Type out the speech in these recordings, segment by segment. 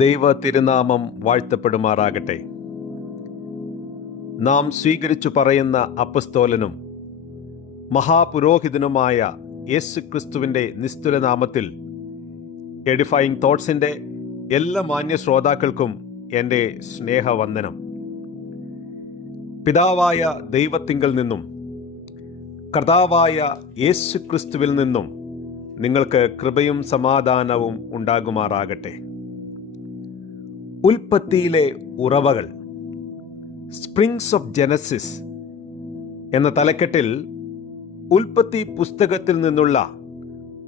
ദൈവ തിരുനാമം വാഴ്ത്തപ്പെടുമാറാകട്ടെ. നാം സ്വീകരിച്ചു പറയുന്ന അപ്പസ്തോലനും മഹാപുരോഹിതനുമായ യേശു ക്രിസ്തുവിൻ്റെ നിസ്തുല നാമത്തിൽ എഡിഫയിങ് തോട്ട്സിൻ്റെ എല്ലാ മാന്യ ശ്രോതാക്കൾക്കും എൻ്റെ സ്നേഹവന്ദനം. പിതാവായ ദൈവത്തിങ്കൽ നിന്നും കർത്താവായ യേശു ക്രിസ്തുവിൽ നിന്നും നിങ്ങൾക്ക് കൃപയും സമാധാനവും ഉണ്ടാകുമാറാകട്ടെ. ഉൽപ്പത്തിയിലെ ഉറവകൾ, സ്പ്രിങ്സ് ഓഫ് ജെനസിസ് എന്ന തലക്കെട്ടിൽ ഉൽപ്പത്തി പുസ്തകത്തിൽ നിന്നുള്ള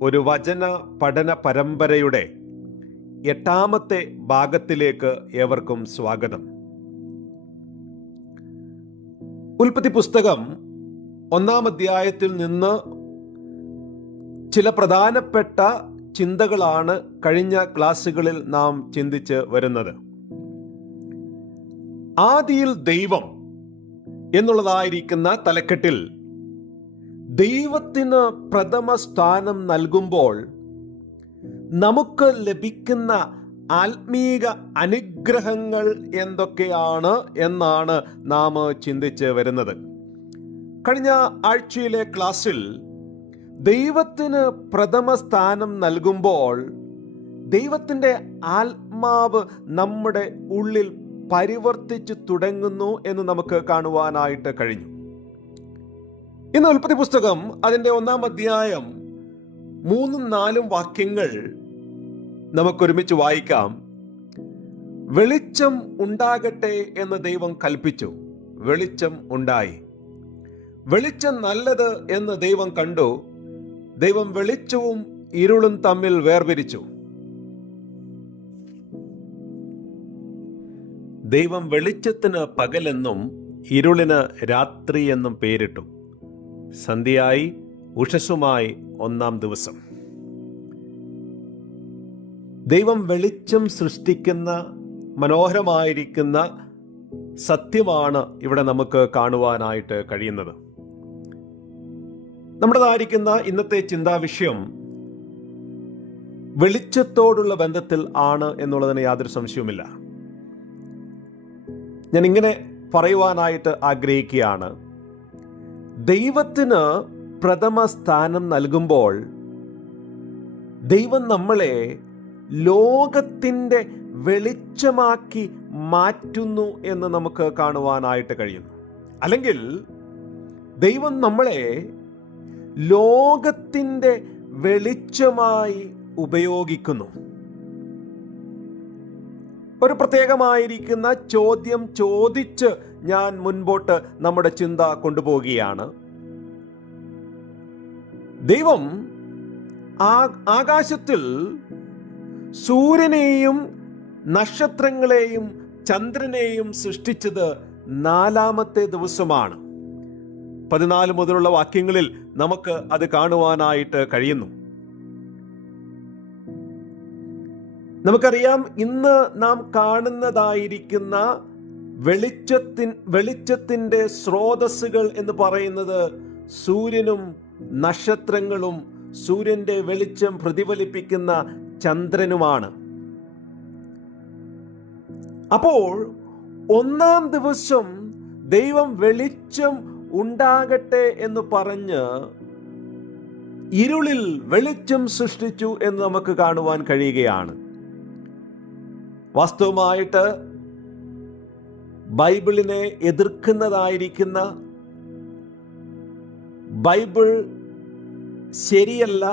ഒരു വചന പഠന പരമ്പരയുടെ 8ാമത്തെ ഭാഗത്തിലേക്ക് ഏവർക്കും സ്വാഗതം. ഉൽപ്പത്തി പുസ്തകം 1-ാം അധ്യായത്തിൽ നിന്ന് ചില പ്രധാനപ്പെട്ട ചിന്തകളാണ് കഴിഞ്ഞ ക്ലാസ്സുകളിൽ നാം ചിന്തിച്ച് വരുന്നത്. ആദിയിൽ ദൈവം എന്നുള്ളതായിരിക്കുന്ന തലക്കെട്ടിൽ ദൈവത്തിന് പ്രഥമ സ്ഥാനം നൽകുമ്പോൾ നമുക്ക് ലഭിക്കുന്ന ആത്മീക അനുഗ്രഹങ്ങൾ എന്തൊക്കെയാണ് എന്നാണ് നാം ചിന്തിച്ച് വരുന്നത്. കഴിഞ്ഞ ആഴ്ചയിലെ ക്ലാസ്സിൽ ദൈവത്തിന് പ്രഥമ സ്ഥാനം നൽകുമ്പോൾ ദൈവത്തിൻ്റെ ആത്മാവ് നമ്മുടെ ഉള്ളിൽ പരിവർത്തിച്ചു തുടങ്ങുന്നു എന്ന് നമുക്ക് കാണുവാനായിട്ട് കഴിഞ്ഞു. ഇന്ന് ഉൽപ്പത്തി പുസ്തകം അതിൻ്റെ 1-ാം അധ്യായം 3-4 വാക്യങ്ങൾ നമുക്കൊരുമിച്ച് വായിക്കാം. വെളിച്ചം ഉണ്ടാകട്ടെ എന്ന് ദൈവം കൽപ്പിച്ചു, വെളിച്ചം ഉണ്ടായി. വെളിച്ചം നല്ലത് എന്ന് ദൈവം കണ്ടു. ദൈവം വെളിച്ചവും ഇരുളും തമ്മിൽ വേർപിരിച്ചു. ദൈവം വെളിച്ചത്തിന് പകലെന്നും ഇരുളിന് രാത്രി എന്നും പേരിട്ടു. സന്ധ്യയായി, ഉഷസ്സുമായി 1-ാം ദിവസം. ദൈവം വെളിച്ചം സൃഷ്ടിക്കുന്ന മനോഹരമായിരിക്കുന്ന സത്യമാണ് ഇവിടെ നമുക്ക് കാണുവാനായിട്ട് കഴിയുന്നത്. നമ്മുടേതായിരിക്കുന്ന ഇന്നത്തെ ചിന്താവിഷയം വെളിച്ചത്തോടുള്ള ബന്ധത്തിൽ ആണ് എന്നുള്ളതിന് യാതൊരു സംശയവുമില്ല. ഞാൻ ഇങ്ങനെ പറയുവാനായിട്ട് ആഗ്രഹിക്കുകയാണ്. ദൈവത്തിന് പ്രഥമ സ്ഥാനം നൽകുമ്പോൾ ദൈവം നമ്മളെ ലോകത്തിൻ്റെ വെളിച്ചമാക്കി മാറ്റുന്നു എന്ന് നമുക്ക് കാണുവാനായിട്ട് കഴിയുന്നു. അല്ലെങ്കിൽ ദൈവം നമ്മളെ ലോകത്തിൻ്റെ വെളിച്ചമായി ഉപയോഗിക്കുന്നു. ഒരു പ്രത്യേകമായിരിക്കുന്ന ചോദ്യം ചോദിച്ച് ഞാൻ മുൻപോട്ട് നമ്മുടെ ചിന്ത കൊണ്ടുപോവുകയാണ്. ദൈവം ആകാശത്തിൽ സൂര്യനെയും നക്ഷത്രങ്ങളെയും ചന്ദ്രനെയും സൃഷ്ടിച്ചത് 4-ാമത്തെ ദിവസമാണ്. 14 മുതലുള്ള വാക്യങ്ങളിൽ നമുക്ക് അത് കാണുവാനായിട്ട് കഴിയുന്നു. നമുക്കറിയാം, ഇന്ന് നാം കാണുന്നതായിരിക്കുന്ന വെളിച്ചത്തിൻ്റെ സ്രോതസ്സുകൾ എന്ന് പറയുന്നത് സൂര്യനും നക്ഷത്രങ്ങളും സൂര്യന്റെ വെളിച്ചം പ്രതിഫലിപ്പിക്കുന്ന ചന്ദ്രനുമാണ്. അപ്പോൾ 1-ാം ദിവസം ദൈവം വെളിച്ചം ഉണ്ടാകട്ടെ എന്ന് പറഞ്ഞ് ഇരുളിൽ വെളിച്ചം സൃഷ്ടിച്ചു എന്ന് നമുക്ക് കാണുവാൻ കഴിയുകയാണ്. വാസ്തവമായിട്ട് ബൈബിളിനെ എതിർക്കുന്നതായിരിക്കുന്ന, ബൈബിൾ ശരിയല്ല,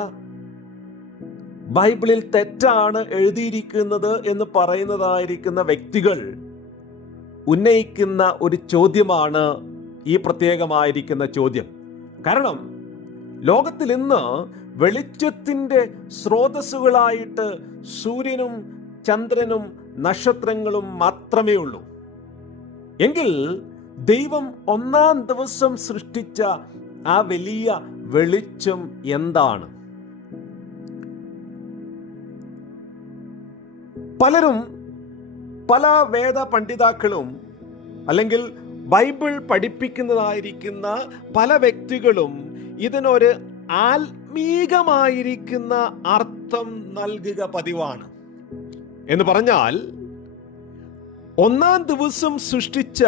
ബൈബിളിൽ തെറ്റാണ് എഴുതിയിരിക്കുന്നത് എന്ന് പറയുന്നതായിരിക്കുന്ന വ്യക്തികൾ ഉന്നയിക്കുന്ന ഒരു ചോദ്യമാണ് ഈ പ്രത്യേകമായിരിക്കുന്ന ചോദ്യം. കാരണം ലോകത്തിൽ ഇന്ന് വെളിച്ചത്തിൻ്റെ സ്രോതസ്സുകളായിട്ട് സൂര്യനും ചന്ദ്രനും നക്ഷത്രങ്ങളും മാത്രമേ ഉള്ളൂ. എങ്കിൽ ദൈവം 1-ാം ദിവസം സൃഷ്ടിച്ച ആ വലിയ വെളിച്ചം എന്താണ്? പലരും, പല വേദ പണ്ഡിതാക്കളും അല്ലെങ്കിൽ ബൈബിൾ പഠിപ്പിക്കുന്നതായിരിക്കുന്ന പല വ്യക്തികളും ഇതിനൊരു ആത്മീകമായിരിക്കുന്ന അർത്ഥം നൽകുക പതിവാണ്. എന്ന് പറഞ്ഞാൽ ഒന്നാം ദിവസം സൃഷ്ടിച്ച,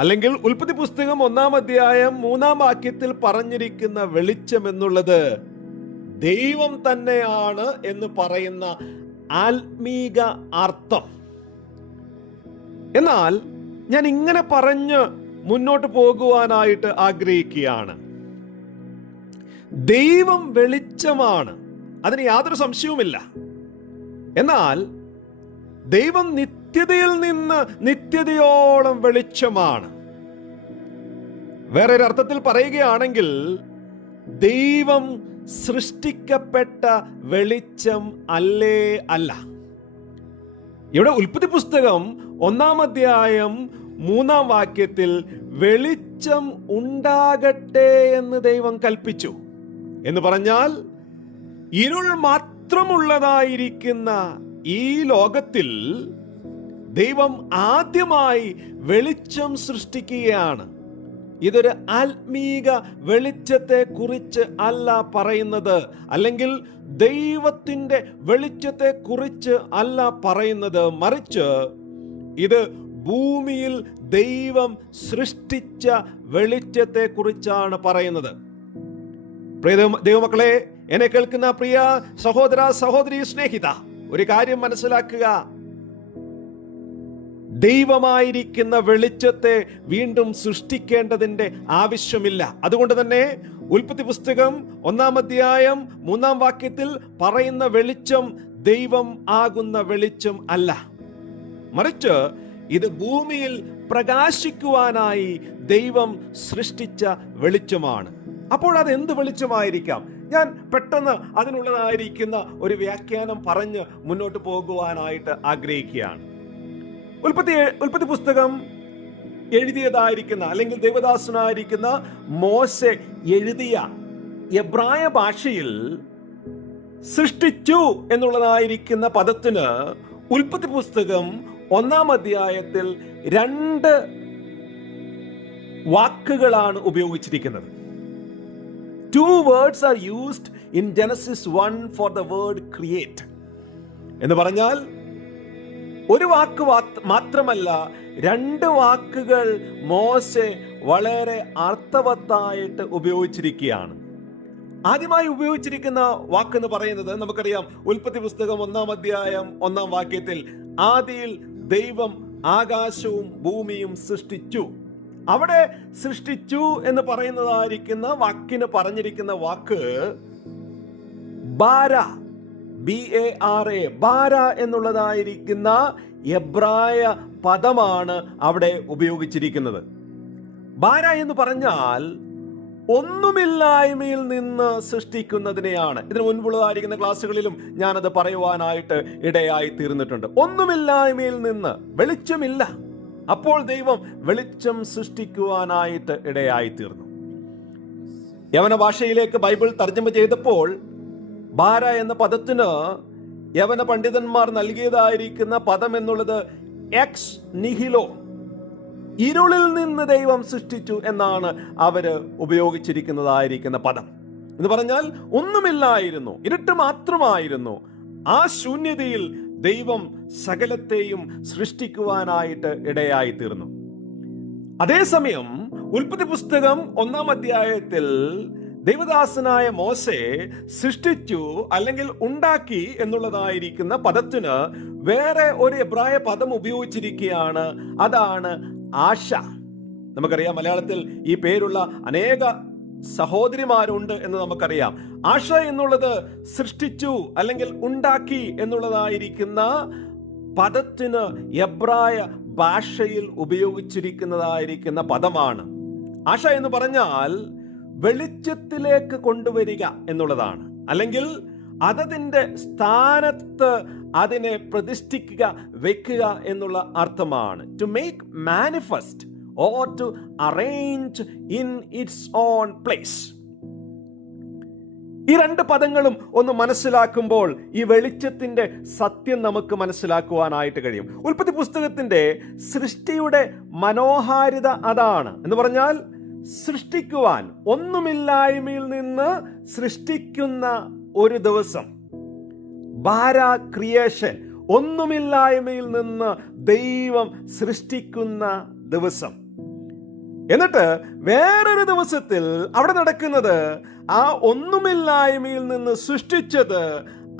അല്ലെങ്കിൽ ഉൽപ്പത്തി പുസ്തകം 1-ാം അധ്യായം 3-ാം വാക്യത്തിൽ പറഞ്ഞിരിക്കുന്ന വെളിച്ചം എന്നുള്ളത് ദൈവം തന്നെയാണ് എന്ന് പറയുന്ന ആത്മീക അർത്ഥം. എന്നാൽ ഞാൻ ഇങ്ങനെ പറഞ്ഞ് മുന്നോട്ട് പോകുവാനായിട്ട് ആഗ്രഹിക്കുകയാണ്. ദൈവം വെളിച്ചമാണ്, അതിന് യാതൊരു സംശയവുമില്ല. എന്നാൽ ദൈവം നിത്യതയിൽ നിന്ന് നിത്യതയോളം വെളിച്ചമാണ്. വേറൊരു അർത്ഥത്തിൽ പറയുകയാണെങ്കിൽ ദൈവം സൃഷ്ടിക്കപ്പെട്ട വെളിച്ചം അല്ല. ഇവിടെ ഉൽപ്പത്തി പുസ്തകം 1-ാം അധ്യായം 3-ാം വാക്യത്തിൽ വെളിച്ചം ഉണ്ടാകട്ടെ എന്ന് ദൈവം കൽപ്പിച്ചു. എന്ന് പറഞ്ഞാൽ ഇരുൾ മാത്രമുള്ളതായിരിക്കുന്ന ഈ ലോകത്തിൽ ദൈവം ആദ്യമായി വെളിച്ചം സൃഷ്ടിക്കുകയാണ്. ഇതൊരു ആത്മീക വെളിച്ചത്തെ കുറിച്ച് അല്ല പറയുന്നത്, അല്ലെങ്കിൽ ദൈവത്തിൻ്റെ വെളിച്ചത്തെ കുറിച്ച് അല്ല പറയുന്നത്, മറിച്ച് ഇത് ഭൂമിയിൽ ദൈവം സൃഷ്ടിച്ച വെളിച്ചത്തെ കുറിച്ചാണ് പറയുന്നത്. പ്രിയ ദൈവമക്കളെ, എന്നെ കേൾക്കുന്ന പ്രിയ സഹോദര സഹോദരി സ്നേഹിത, ഒരു കാര്യം മനസ്സിലാക്കുക. ദൈവമായിരിക്കുന്ന വെളിച്ചത്തെ വീണ്ടും സൃഷ്ടിക്കേണ്ടതിന്റെ ആവശ്യമില്ല. അതുകൊണ്ട് തന്നെ ഉൽപ്പത്തി പുസ്തകം 1-ാം അധ്യായം 3-ാം വാക്യത്തിൽ പറയുന്ന വെളിച്ചം ദൈവം ആകുന്ന വെളിച്ചം അല്ല, മറിച്ച് ഇത് ഭൂമിയിൽ പ്രകാശിക്കുവാനായി ദൈവം സൃഷ്ടിച്ച വെളിച്ചമാണ്. അപ്പോൾ അത് എന്ത് വെളിച്ചമായിരിക്കാം? ഞാൻ പെട്ടെന്ന് അതിനുള്ളതായിരിക്കുന്ന ഒരു വ്യാഖ്യാനം പറഞ്ഞ് മുന്നോട്ട് പോകുവാനായിട്ട് ആഗ്രഹിക്കുകയാണ്. ഉൽപ്പത്തി പുസ്തകം എഴുതിയതായിരിക്കുന്ന, അല്ലെങ്കിൽ ദേവദാസനായിരിക്കുന്ന മോശെ എഴുതിയ എബ്രായ ഭാഷയിൽ സൃഷ്ടിച്ചു എന്നുള്ളതായിരിക്കുന്ന പദത്തിന് ഉൽപ്പത്തി പുസ്തകം 1-ാം അധ്യായത്തിൽ 2 വാക്കുകളാണ് ഉപയോഗിച്ചിരിക്കുന്നത്. 2 words are used in Genesis 1 for the word create. എന്ന് പറഞ്ഞാൽ ഒരു വാക്ക് മാത്രമല്ല, 2 വാക്കുകൾ മോശെ വളരെ അർത്ഥവത്തായിട്ട് ഉപയോഗിച്ചിരിക്കുകയാണ്. ആദ്യമായി ഉപയോഗിച്ചിരിക്കുന്ന വാക്കെന്ന് പറയുന്നത് നമുക്കറിയാം. ഉൽപ്പത്തി പുസ്തകം 1-ാം അധ്യായം 1-ാം വാക്യത്തിൽ ആദിയിൽ ദൈവം ആകാശവും ഭൂമിയും സൃഷ്ടിച്ചു. അവിടെ സൃഷ്ടിച്ചു എന്ന് പറയുന്നതായിരിക്കുന്ന വാക്കിന് പറഞ്ഞിരിക്കുന്ന വാക്ക് ബാര, BARA, ബാര എന്നുള്ളതായിരിക്കുന്ന എബ്രായ പദമാണ് അവിടെ ഉപയോഗിച്ചിരിക്കുന്നത്. ബാര എന്ന് പറഞ്ഞാൽ ഒന്നുമില്ലായ്മയിൽ നിന്ന് സൃഷ്ടിക്കുന്നതിനെയാണ്. ഇതിനു മുൻപുള്ളതായിരിക്കുന്ന ക്ലാസ്സുകളിലും ഞാനത് പറയുവാനായിട്ട് ഇടയായി തീർന്നിട്ടുണ്ട്. ഒന്നുമില്ലായ്മയിൽ നിന്ന്, വെളിച്ചമില്ല, അപ്പോൾ ദൈവം വെളിച്ചം സൃഷ്ടിക്കുവാനായിട്ട് ഇടയായി തീർന്നു. യവന ഭാഷയിലേക്ക് ബൈബിൾ തർജ്ജമ ചെയ്തപ്പോൾ ബാര എന്ന പദത്തിന് യവന പണ്ഡിതന്മാർ നൽകിയതായിരിക്കുന്ന പദം എന്നുള്ളത് എക്സ് നിഹിലോ, ഇരുളിൽ നിന്ന് ദൈവം സൃഷ്ടിച്ചു എന്നാണ് അവര് ഉപയോഗിച്ചിരിക്കുന്നതായിരിക്കുന്ന പദം. എന്ന് പറഞ്ഞാൽ ഒന്നുമില്ലായിരുന്നു, ഇരുട്ട് മാത്രമായിരുന്നു. ആ ശൂന്യതയിൽ ദൈവം സകലത്തെയും സൃഷ്ടിക്കുവാനായിട്ട് ഇടയായി തീർന്നു. അതേസമയം ഉൽപ്പത്തി പുസ്തകം 1-ാം അധ്യായത്തിൽ ദൈവദാസനായ മോശെ സൃഷ്ടിച്ചു അല്ലെങ്കിൽ ഉണ്ടാക്കി എന്നുള്ളതായിരിക്കുന്ന പദത്തിന് വേറെ ഒരു എബ്രായ പദം ഉപയോഗിച്ചിരിക്കുകയാണ്. അതാണ് ആശ. നമുക്കറിയാം, മലയാളത്തിൽ ഈ പേരുള്ള അനേക സഹോദരിമാരുണ്ട് എന്ന് നമുക്കറിയാം. ആശ എന്നുള്ളത് സൃഷ്ടിച്ചു അല്ലെങ്കിൽ ഉണ്ടാക്കി എന്നുള്ളതായിരിക്കുന്ന പദത്തിന് എബ്രായ ഭാഷയിൽ ഉപയോഗിച്ചിരിക്കുന്നതായിരിക്കുന്ന പദമാണ്. ആശ എന്ന് പറഞ്ഞാൽ വെളിച്ചത്തിലേക്ക് കൊണ്ടുവരിക എന്നുള്ളതാണ്, അല്ലെങ്കിൽ അതതിൻ്റെ സ്ഥാനത്ത് അതിനെ പ്രതിഷ്ഠിക്കുക, വെക്കുക എന്നുള്ള അർത്ഥമാണ്. To make manifest or to arrange in its own place. ഈ 2 പദങ്ങളും ഒന്ന് മനസ്സിലാക്കുമ്പോൾ ഈ വെളിച്ചത്തിന്റെ സത്യം നമുക്ക് മനസ്സിലാക്കുവാനായിട്ട് കഴിയും. ഉൽപ്പത്തി പുസ്തകത്തിന്റെ സൃഷ്ടിയുടെ മനോഹാരിത അതാണ്. എന്ന് പറഞ്ഞാൽ സൃഷ്ടിക്കുവാൻ, ഒന്നുമില്ലായ്മയിൽ നിന്ന് സൃഷ്ടിക്കുന്ന ഒരു ദിവസം, ബാര ക്രിയേഷൻ, ഒന്നുമില്ലായ്മയിൽ നിന്ന് ദൈവം സൃഷ്ടിക്കുന്ന ദിവസം. എന്നിട്ട് വേറൊരു ദിവസത്തിൽ അവിടെ നടക്കുന്നത്, ആ ഒന്നുമില്ലായ്മയിൽ നിന്ന് സൃഷ്ടിച്ചത്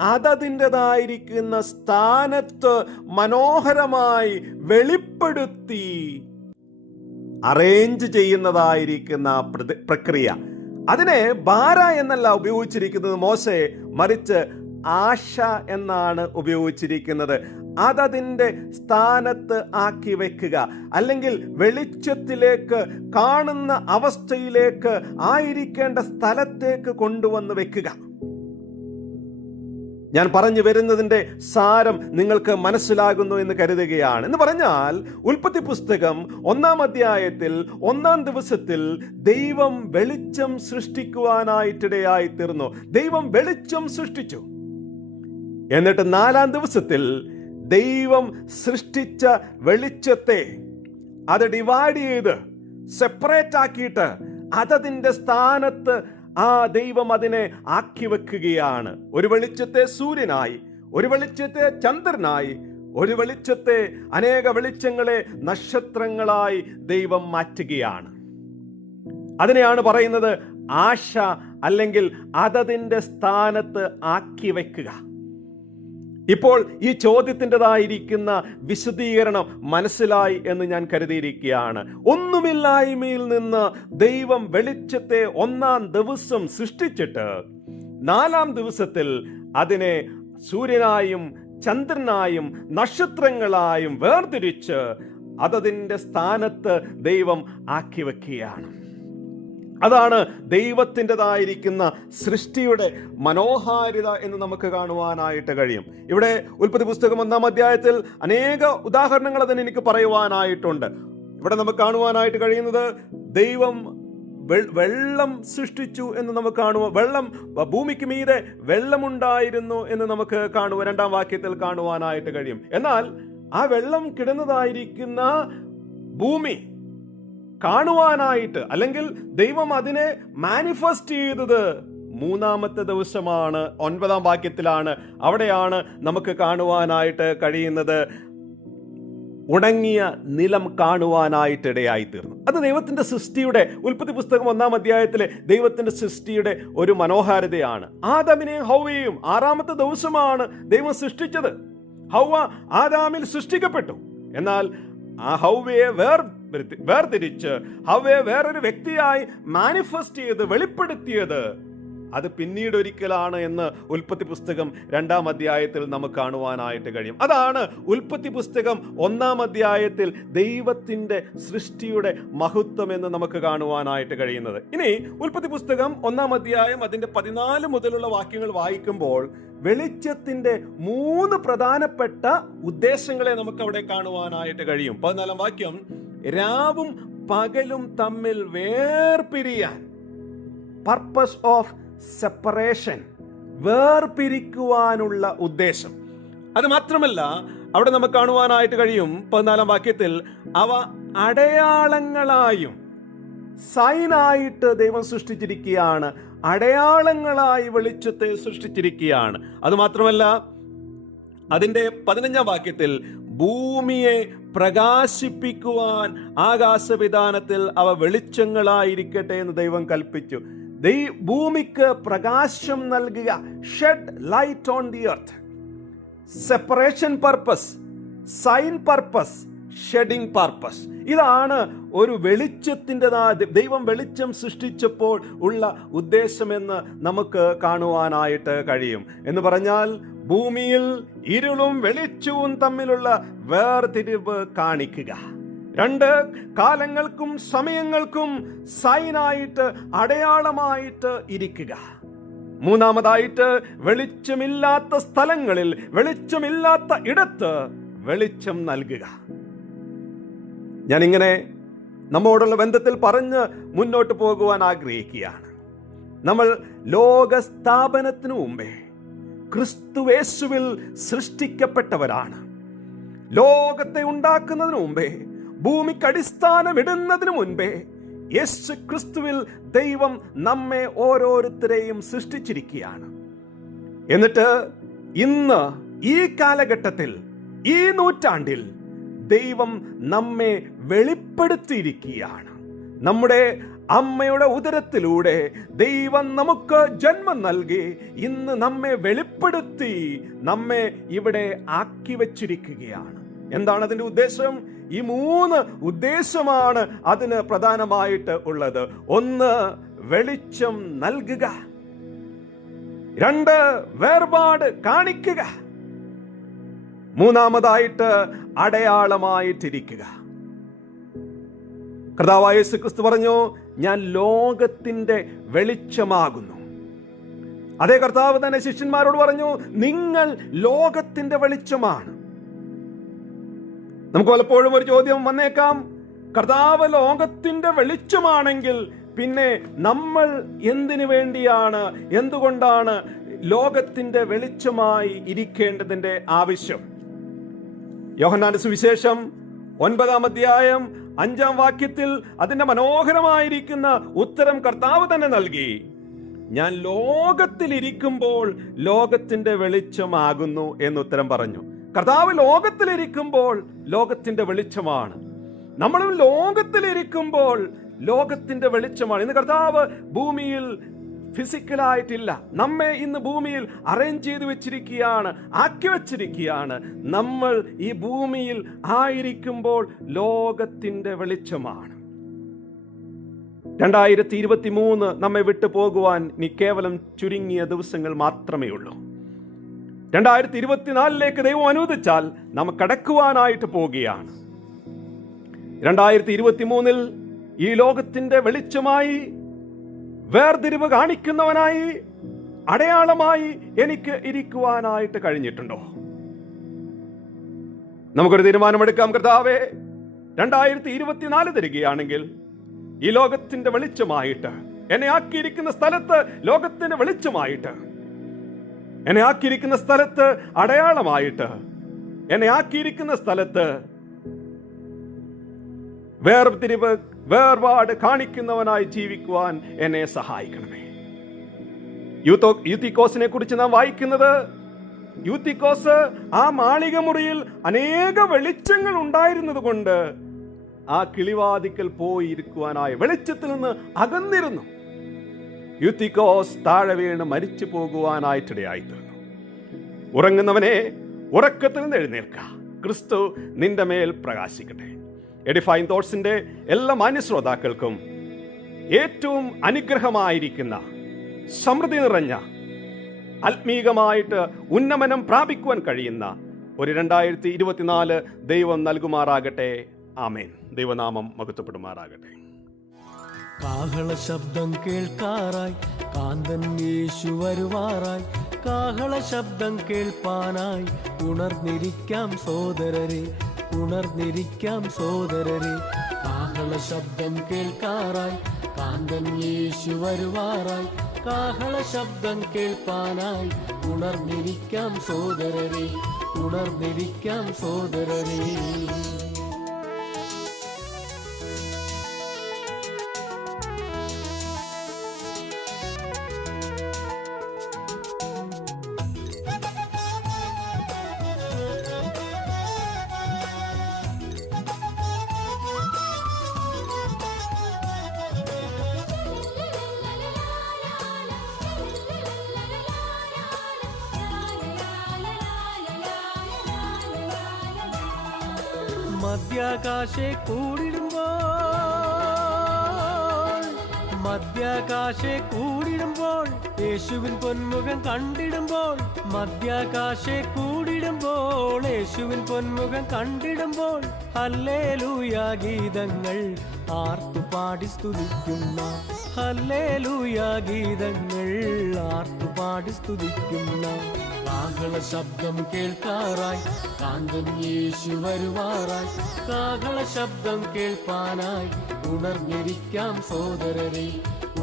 അതതിൻ്റെതായിരിക്കുന്ന സ്ഥാനത്ത് മനോഹരമായി വെളിപ്പെടുത്തി അറേഞ്ച് ചെയ്യുന്നതായിരിക്കുന്ന പ്രക്രിയ. അതിനെ ബാര എന്നല്ല ഉപയോഗിച്ചിരിക്കുന്നത് മോശെ, മറിച്ച് ആശ എന്നാണ് ഉപയോഗിച്ചിരിക്കുന്നത്. അതതിൻ്റെ സ്ഥാനത്ത് ആക്കി വെക്കുക, അല്ലെങ്കിൽ വെളിച്ചത്തിലേക്ക്, കാണുന്ന അവസ്ഥയിലേക്ക്, ആയിരിക്കേണ്ട സ്ഥലത്തേക്ക് കൊണ്ടുവന്ന് വെക്കുക. ഞാൻ പറഞ്ഞു വരുന്നതിൻ്റെ സാരം നിങ്ങൾക്ക് മനസ്സിലാകുന്നു എന്ന് കരുതുകയാണ്. എന്ന് പറഞ്ഞാൽ ഉൽപ്പത്തി പുസ്തകം 1-ാം അധ്യായത്തിൽ 1-ാം ദിവസത്തിൽ ദൈവം വെളിച്ചം സൃഷ്ടിക്കുവാനായിട്ടിടയായി തീർന്നു. ദൈവം വെളിച്ചം സൃഷ്ടിച്ചു. എന്നിട്ട് 4-ാം ദിവസത്തിൽ ദൈവം സൃഷ്ടിച്ച വെളിച്ചത്തെ അത് ഡിവൈഡ് ചെയ്ത് സെപ്പറേറ്റ് ആക്കിയിട്ട് അതതിൻ്റെ സ്ഥാനത്ത് ആ ദൈവം അതിനെ ആക്കി വെക്കുകയാണ്. ഒരു വെളിച്ചത്തെ സൂര്യനായി, ഒരു വെളിച്ചത്തെ ചന്ദ്രനായി, ഒരു വെളിച്ചത്തെ, അനേക വെളിച്ചങ്ങളെ നക്ഷത്രങ്ങളായി ദൈവം മാറ്റുകയാണ്. അതിനെയാണ് പറയുന്നത് ആശ, അല്ലെങ്കിൽ അതതിൻ്റെ സ്ഥാനത്ത് ആക്കി വെക്കുക. ഇപ്പോൾ ഈ ചോദ്യത്തിൻ്റെതായിരിക്കുന്ന വിശദീകരണം മനസ്സിലായി എന്ന് ഞാൻ കരുതിയിരിക്കുകയാണ്. ഒന്നുമില്ലായ്മയിൽ നിന്ന് ദൈവം വെളിച്ചത്തെ 1-ാം ദിവസം സൃഷ്ടിച്ചിട്ട് 4-ാം ദിവസത്തിൽ അതിനെ സൂര്യനായും ചന്ദ്രനായും നക്ഷത്രങ്ങളായും വേർതിരിച്ച് അതതിൻ്റെ സ്ഥാനത്ത് ദൈവം ആക്കി വെക്കുകയാണ്. അതാണ് ദൈവത്തിൻ്റെതായിരിക്കുന്ന സൃഷ്ടിയുടെ മനോഹാരിത എന്ന് നമുക്ക് കാണുവാനായിട്ട് കഴിയും. ഇവിടെ ഉൽപ്പത്തി പുസ്തകം 1-ാം അധ്യായത്തിൽ അനേക ഉദാഹരണങ്ങൾ അതിന് എനിക്ക് പറയുവാനായിട്ടുണ്ട്. ഇവിടെ നമുക്ക് കാണുവാനായിട്ട് കഴിയുന്നത്, ദൈവം വെള്ളം സൃഷ്ടിച്ചു എന്ന് നമുക്ക് കാണുവാൻ, വെള്ളം, ഭൂമിക്ക് മീതെ വെള്ളമുണ്ടായിരുന്നു എന്ന് നമുക്ക് 2-ാം വാക്യത്തിൽ കാണുവാനായിട്ട് കഴിയും. എന്നാൽ ആ വെള്ളം കിടന്നതായിരിക്കുന്ന ഭൂമി കാണുവാനായിട്ട്, അല്ലെങ്കിൽ ദൈവം അതിനെ മാനിഫെസ്റ്റ് ചെയ്തത് 3-ാമത്തെ ദിവസമാണ്, 9-ാം വാക്യത്തിലാണ്. അവിടെയാണ് നമുക്ക് കാണുവാനായിട്ട് കഴിയുന്നത് ഉണങ്ങിയ നിലം കാണുവാനായിട്ടിടയായി തീർന്നു. അത് ദൈവത്തിൻ്റെ സൃഷ്ടിയുടെ, ഉൽപ്പത്തി പുസ്തകം 1-ാം അധ്യായത്തിലെ ദൈവത്തിൻ്റെ സൃഷ്ടിയുടെ ഒരു മനോഹാരിതയാണ്. ആദാമിനെയും ഹൗവയെയും 6-ാമത്തെ ദിവസമാണ് ദൈവം സൃഷ്ടിച്ചത്. ഹൗവ ആദാമിൽ സൃഷ്ടിക്കപ്പെട്ടു. എന്നാൽ ആ ഹൗവയെ വേർതിരിച്ച് ഹൗവയെ വേറൊരു വ്യക്തിയായി മാനിഫെസ്റ്റ് ചെയ്ത് വെളിപ്പെടുത്തിയത് അത് പിന്നീട് ഒരിക്കലാണ് എന്ന് ഉൽപ്പത്തി പുസ്തകം 2-ാം അധ്യായത്തിൽ നമുക്ക് കാണുവാനായിട്ട് കഴിയും. അതാണ് ഉൽപ്പത്തി പുസ്തകം 1-ാം അധ്യായത്തിൽ ദൈവത്തിൻ്റെ സൃഷ്ടിയുടെ മഹത്വം എന്ന് നമുക്ക് കാണുവാനായിട്ട് കഴിയുന്നത്. ഇനി ഉൽപ്പത്തി പുസ്തകം 1-ാം അധ്യായം അതിൻ്റെ 14 മുതലുള്ള വാക്യങ്ങൾ വായിക്കുമ്പോൾ വെളിച്ചത്തിൻ്റെ 3 പ്രധാനപ്പെട്ട ഉദ്ദേശങ്ങളെ നമുക്ക് അവിടെ കാണുവാനായിട്ട് കഴിയും. 14-ാം വാക്യം, രാവും പകലും തമ്മിൽ വേർപിരിയാൻ, പർപ്പസ് ഓഫ് സെപ്പറേഷൻ, വേർപിരിക്കുവാനുള്ള ഉദ്ദേശം. അത് മാത്രമല്ല, അവിടെ നമുക്ക് കാണുവാനായിട്ട് കഴിയും 14-ാം വാക്യത്തിൽ, അവ അടയാളങ്ങളായും, സൈനായിട്ട് ദൈവം സൃഷ്ടിച്ചിരിക്കുകയാണ്. അടയാളങ്ങളായി വെളിച്ചത്തെ സൃഷ്ടിച്ചിരിക്കുകയാണ്. അതുമാത്രമല്ല, അതിൻ്റെ 15-ാം വാക്യത്തിൽ, ഭൂമിയെ പ്രകാശിപ്പിക്കുവാൻ ആകാശവിധാനത്തിൽ അവ വെളിച്ചങ്ങളായിരിക്കട്ടെ എന്ന് ദൈവം കൽപ്പിച്ചു. ഭൂമിക്ക് പ്രകാശം നൽകുക, shed light on the earth. Separation purpose, sign purpose, shedding purpose. ഇതാണ് ഒരു വെളിച്ചത്തിൻ്റെതായ, ദൈവം വെളിച്ചം സൃഷ്ടിച്ചപ്പോൾ ഉള്ള ഉദ്ദേശമെന്ന് നമുക്ക് കാണുവാനായിട്ട് കഴിയും. എന്ന് പറഞ്ഞാൽ ഭൂമിയിൽ ഇരുളും വെളിച്ചവും തമ്മിലുള്ള വേർതിരിവ് കാണിക്കുക. 2 കാലങ്ങൾക്കും സമയങ്ങൾക്കും സൈനായിട്ട്, അടയാളമായിട്ട് ഇരിക്കുക. 3-ാമതായിട്ട്, വെളിച്ചമില്ലാത്ത സ്ഥലങ്ങളിൽ, വെളിച്ചമില്ലാത്ത ഇടത്ത് വെളിച്ചം നൽകുക. ഞാനിങ്ങനെ നമ്മോടുള്ള ബന്ധത്തിൽ പറഞ്ഞ് മുന്നോട്ട് പോകുവാൻ ആഗ്രഹിക്കുകയാണ്. നമ്മൾ ലോകസ്ഥാപനത്തിനു മുമ്പേ ക്രിസ്തുവേശുവിൽ സൃഷ്ടിക്കപ്പെട്ടവരാണ്. ലോകത്തെ ഉണ്ടാക്കുന്നതിന് മുമ്പേ, ഭൂമിക്ക് അടിസ്ഥാനമിടുന്നതിന് മുൻപേ യേശു ക്രിസ്തുവിൽ ദൈവം നമ്മെ ഓരോരുത്തരെയും സൃഷ്ടിച്ചിരിക്കുകയാണ്. എന്നിട്ട് ഇന്ന് ഈ കാലഘട്ടത്തിൽ, ഈ നൂറ്റാണ്ടിൽ ദൈവം നമ്മെ വെളിപ്പെടുത്തിയിരിക്കുകയാണ്. നമ്മുടെ അമ്മയുടെ ഉദരത്തിലൂടെ ദൈവം നമുക്ക് ജന്മം നൽകി ഇന്ന് നമ്മെ വെളിപ്പെടുത്തി നമ്മെ ഇവിടെ ആക്കി വച്ചിരിക്കുകയാണ്. എന്താണ് അതിൻ്റെ ഉദ്ദേശം? ഈ 3 ഉദ്ദേശമാണ് അതിന് പ്രധാനമായിട്ട് ഉള്ളത്. 1, വെളിച്ചം നൽകുക. 2, വേർപാട് കാണിക്കുക. 3-മതായിട്ട് അടയാളമായിട്ടിരിക്കുക. കർത്താവായ യേശുക്രിസ്തു പറഞ്ഞു, ഞാൻ ലോകത്തിന്റെ വെളിച്ചമാകുന്നു. അതേ കർത്താവ് തന്നെ ശിഷ്യന്മാരോട് പറഞ്ഞു, നിങ്ങൾ ലോകത്തിന്റെ വെളിച്ചമാണ്. നമുക്ക് പലപ്പോഴും ഒരു ചോദ്യം വന്നേക്കാം, കർത്താവ് ലോകത്തിന്റെ വെളിച്ചമാണെങ്കിൽ പിന്നെ നമ്മൾ എന്തിനു വേണ്ടിയാണ്, എന്തുകൊണ്ടാണ് ലോകത്തിന്റെ വെളിച്ചമായി ഇരിക്കേണ്ടതിന്റെ ആവശ്യം? യോഹന്നാന്റെ സുവിശേഷം 9-ാം അധ്യായം 5-ാം വാക്യത്തിൽ അതിന്റെ മനോഹരമായിരിക്കുന്ന ഉത്തരം കർത്താവ് തന്നെ നൽകി. ഞാൻ ലോകത്തിലിരിക്കുമ്പോൾ ലോകത്തിന്റെ വെളിച്ചമാകുന്നു എന്നുത്തരം പറഞ്ഞു. കർത്താവ് ലോകത്തിലിരിക്കുമ്പോൾ ലോകത്തിന്റെ വെളിച്ചമാണ്. നമ്മളും ലോകത്തിലിരിക്കുമ്പോൾ ലോകത്തിന്റെ വെളിച്ചമാണ്. ഇന്ന് കർത്താവ് ഭൂമിയിൽ ഫിസിക്കലായിട്ടില്ല. നമ്മെ ഇന്ന് ഭൂമിയിൽ അറേഞ്ച് ചെയ്തു വെച്ചിരിക്കുകയാണ്, ആക്കി വെച്ചിരിക്കുകയാണ്. നമ്മൾ ഈ ഭൂമിയിൽ ആയിരിക്കുമ്പോൾ ലോകത്തിന്റെ വെളിച്ചമാണ്. 2023 നമ്മെ വിട്ടു പോകുവാൻ ഇനി കേവലം ചുരുങ്ങിയ ദിവസങ്ങൾ മാത്രമേ ഉള്ളൂ. 2024 ദൈവം അനുവദിച്ചാൽ നാം കടക്കുവാനായിട്ട് പോവുകയാണ്. 2023 ഈ ലോകത്തിന്റെ വെളിച്ചമായി, വേർതിരിവ് കാണിക്കുന്നവനായി, അടയാളമായി എനിക്ക് ഇരിക്കുവാനായിട്ട് കഴിഞ്ഞിട്ടുണ്ടോ? നമുക്കൊരു തീരുമാനമെടുക്കാം. കർത്താവേ, 2024 തരികയാണെങ്കിൽ ഈ ലോകത്തിന്റെ വെളിച്ചമായിട്ട്, എന്നെ ആക്കിയിരിക്കുന്ന സ്ഥലത്ത് ലോകത്തിന്റെ വെളിച്ചമായിട്ട്, എന്നെ ആക്കിയിരിക്കുന്ന സ്ഥലത്ത് അടയാളമായിട്ട്, എന്നെ ആക്കിയിരിക്കുന്ന സ്ഥലത്ത് വേർപാട് കാണിക്കുന്നവനായി ജീവിക്കുവാൻ എന്നെ സഹായിക്കണമേ. യൂത്തിക്കോസിനെ കുറിച്ച് നാം വായിക്കുന്നത്, യൂത്തിക്കോസ് ആ മാളിക മുറിയിൽ അനേക വെളിച്ചങ്ങൾ ഉണ്ടായിരുന്നത് കൊണ്ട് ആ കിളിവാതിക്കൽ പോയി ഇരിക്കുവാനായി വെളിച്ചത്തിൽ നിന്ന് അകന്നിരുന്നു. യൂത്തിക്കോസ് താഴെ വീണ് മരിച്ചു പോകുവാനായിട്ടിടയായിത്തീർന്നു. ഉറങ്ങുന്നവനെ ഉറക്കത്തിൽ നിന്ന് എഴുന്നേൽക്ക, ക്രിസ്തു നിന്റെ മേൽ പ്രകാശിക്കട്ടെ. എഡിഫൈങ് തോട്ട്സിന്റെ എല്ലാ മാന്യശ്രോതാക്കൾക്കും ഏറ്റവും അനുഗ്രഹമായിരിക്കുന്ന, സമൃദ്ധി നിറഞ്ഞ, ആത്മീകമായിട്ട് ഉന്നമനം പ്രാപിക്കുവാൻ കഴിയുന്ന ഒരു 2024 ദൈവം നൽകുമാറാകട്ടെ. ആമേൻ. ദൈവനാമം മഹത്വപ്പെടുമാറാകട്ടെ. കാഹള ശബ്ദം കേൾക്കാറായി, കാന്തൻ യേശു വരുവാറായി. കാഹള ശബ്ദം കേൾപ്പാനായി ഉണർന്നിരിക്കാം സോദരരെ, ഉണർന്നിരിക്കാം സോദരരെ. കാഹള ശബ്ദം കേൾക്കാറായി, കാന്തൻ യേശു വരുവാറായി. കാഹള ശബ്ദം കേൾപ്പാനായി ഉണർന്നിരിക്കാം സോദരരെ, ഉണർന്നിരിക്കാം സോദരരെ. മധ്യാകാശെ കൂടിടുമ്പോൾ, മധ്യാകാശെ കൂടിടുമ്പോൾ, യേശുവിൻ പൊന്മുഖം കണ്ടിടുമ്പോൾ. മധ്യാകാശെ കൂടിടുമ്പോൾ, യേശുവിൻ പൊന്മുഖം കണ്ടിടുമ്പോൾ. ഹല്ലേലൂയ ഗീതങ്ങൾ ആർത്തുപാടി സ്തുതിക്കുന്ന, ഹല്ലേലൂയ ഗീതങ്ങൾ ആർത്തുപാടി സ്തുതിക്കുന്ന. കാഹള ശബ്ദം കേൾക്കാറായി, കാന്തൻ യേശു വരുവാറായി. കാഹള ശബ്ദം കേൾപ്പാനായി ഉണർന്നിരിക്കാം സോദരരെ,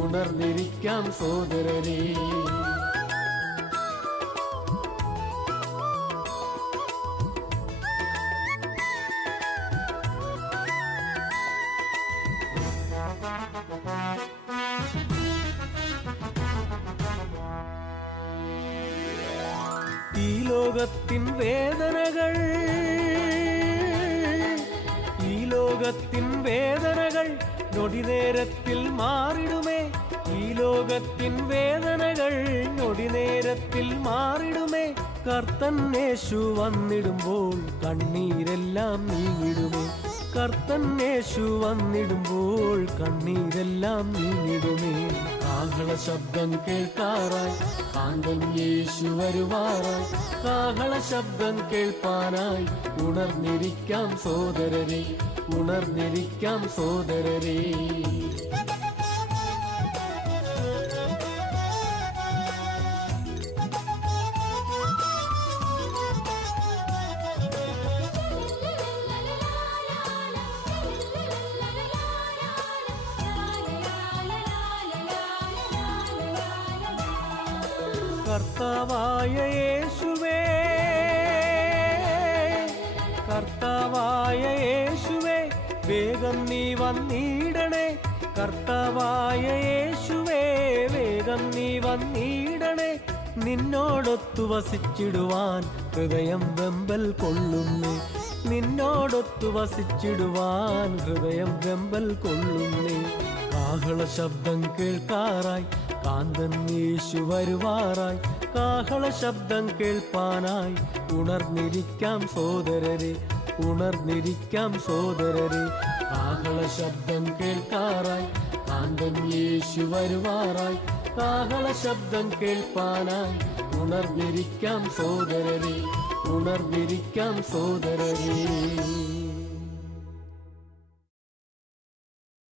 ഉണർന്നിരിക്കാം സോദരരെ. ഈ ലോകത്തിൻ വേദനകൾ, ഈ ലോകത്തിൻ വേദനകൾ നൊടിനേരത്തിൽ മാറിടുമേ, ഈ ലോകത്തിൻ വേദനകൾ നൊടിനേരത്തിൽ മാറിടുമേ. കർത്തൻ യേശു വന്നിടുമ്പോൾ കണ്ണീരെല്ലാം നീങ്ങിടുമേ, കർത്തൻ യേശു വന്നിടുമ്പോൾ കണ്ണീരെല്ലാം നീങ്ങിടുമേ. കാഹള ശബ്ദം കേൾക്കാറായി കാന്തൻ യേശു വരുവാറായി, കാഹള ശബ്ദം കേൾപ്പാനായി ഉണർന്നിരിക്കാം സോദരരെ, ഉണർന്നിരിക്കാം സോദരരെ. കർത്താവായ യേശുവേ, കർത്താവായ യേശുവേ, വേഗം നീ വന്നിടണേ, കർത്താവായ യേശുവേ, വേഗം നീ വന്നിടണേ. നിന്നോടൊത്തു വസിച്ചിടുവാൻ ഹൃദയം വെമ്പൽ കൊള്ളുന്നേ, നിന്നോടൊത്തു വസിച്ചിടുവാൻ ഹൃദയം വെമ്പൽ കൊള്ളുന്നേ. കാഹള ശബ്ദം കേൾക്കാറായി കാന്തൻ യേശു വരുവാറായി, കാഹള ശബ്ദം കേൾപ്പാനായി ഉണർന്നിരിക്കാം സോദരരെ, ഉണർന്നിരിക്കാം സോദരരെ. കാഹള ശബ്ദം കേൾക്കാറായി കാന്തൻ യേശു വരുവാറായി, കാഹള ശബ്ദം കേൾപ്പാനായി ഉണർന്നിരിക്കാം സോദരരെ, ഉണർന്നിരിക്കാം സോദരരെ.